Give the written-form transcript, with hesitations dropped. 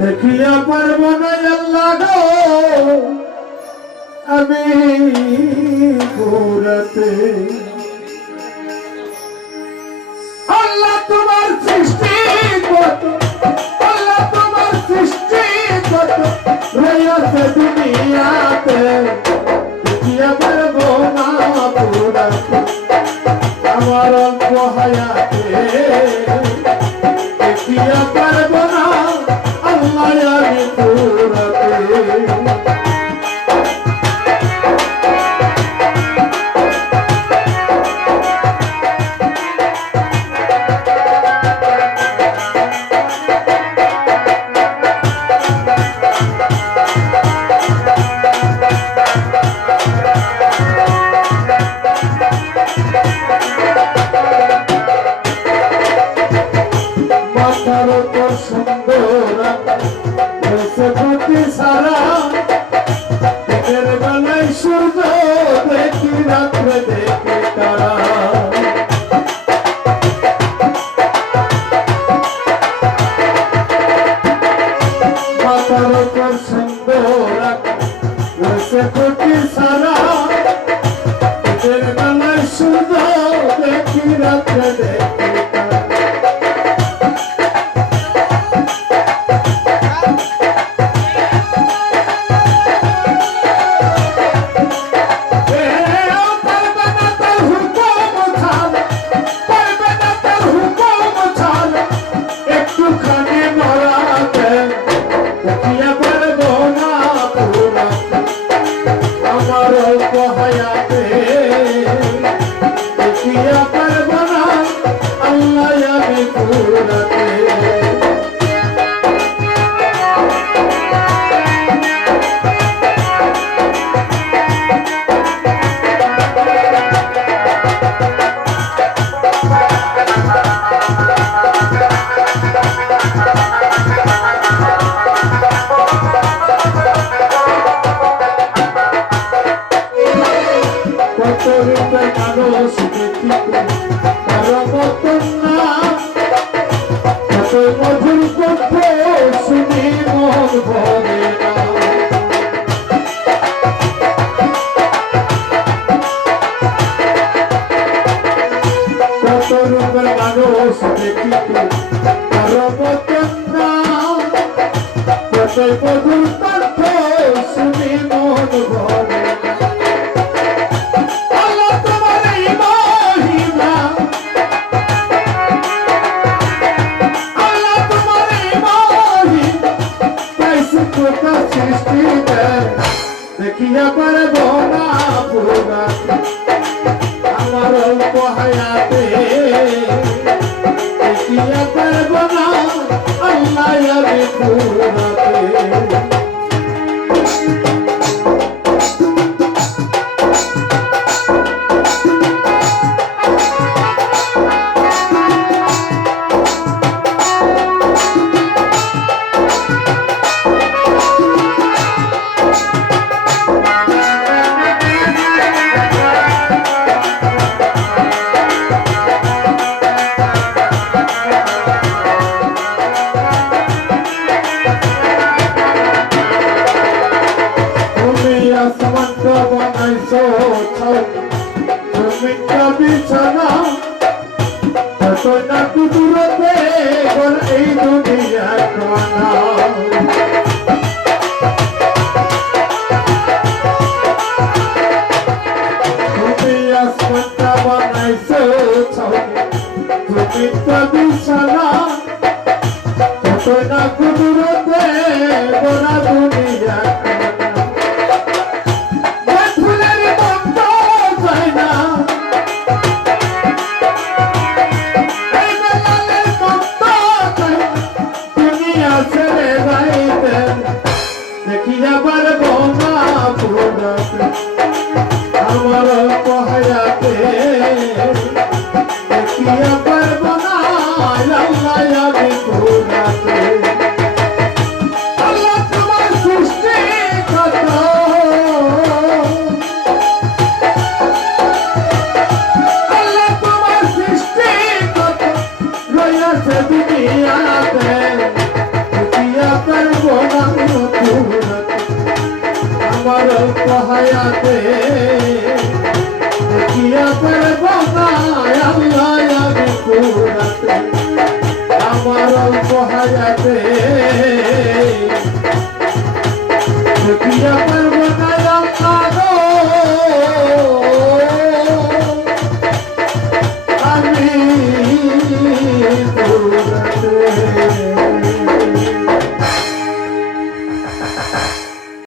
দেখিয়া পারব না আল্লাহ গো আমি ঘুরাতে। আল্লাহ তোমার সৃষ্টি কত, আল্লাহ তোমার সৃষ্টি কত রয়েছে দুনিয়াতে, দেখিয়া পারব না ঘুরাতে আমার অল্প হায়াতে, দেখিয়া পারব না আল্লাহ আমি ঘুরাতে। মাথার উপর সুন্দর সারা দিনের বেলায় সূর্য দেখি, রাত্রে দেখি তারা। মাথার উপর সুন্দর সারা দিনের বেলায় সূর্য দেখি, রাত্রে দেখি তারা। মানুষ দেখি তার মতন না, কত মধুর কণ্ঠ শুনি মন ভরে না। কত রূপের মানুষ দেখি তার মতন না, কত মধুর কণ্ঠ শুনি মন ভরে না। দেখিয়া পারব না ভুলাতে আমার অল্প হায়াতে, দেখিয়া পারব না আল্লাহ আমি ভুলাতে। বানাইছো জমিনটা বিছানা, যতই না কুদরতে এই দুনিয়া খানা। তুমি আসমানটা বানাইছো জমিনটা বিছানা, যতই না কুদরতে গোনা দুনিয়া খানা। দেখিয়া পারব না ভুলাতে আমার হায়াতে, দেখিয়া পারব না আল্লাহ আমি ভুলাতে। আল্লাহ তোমার সৃষ্টি হায়াতে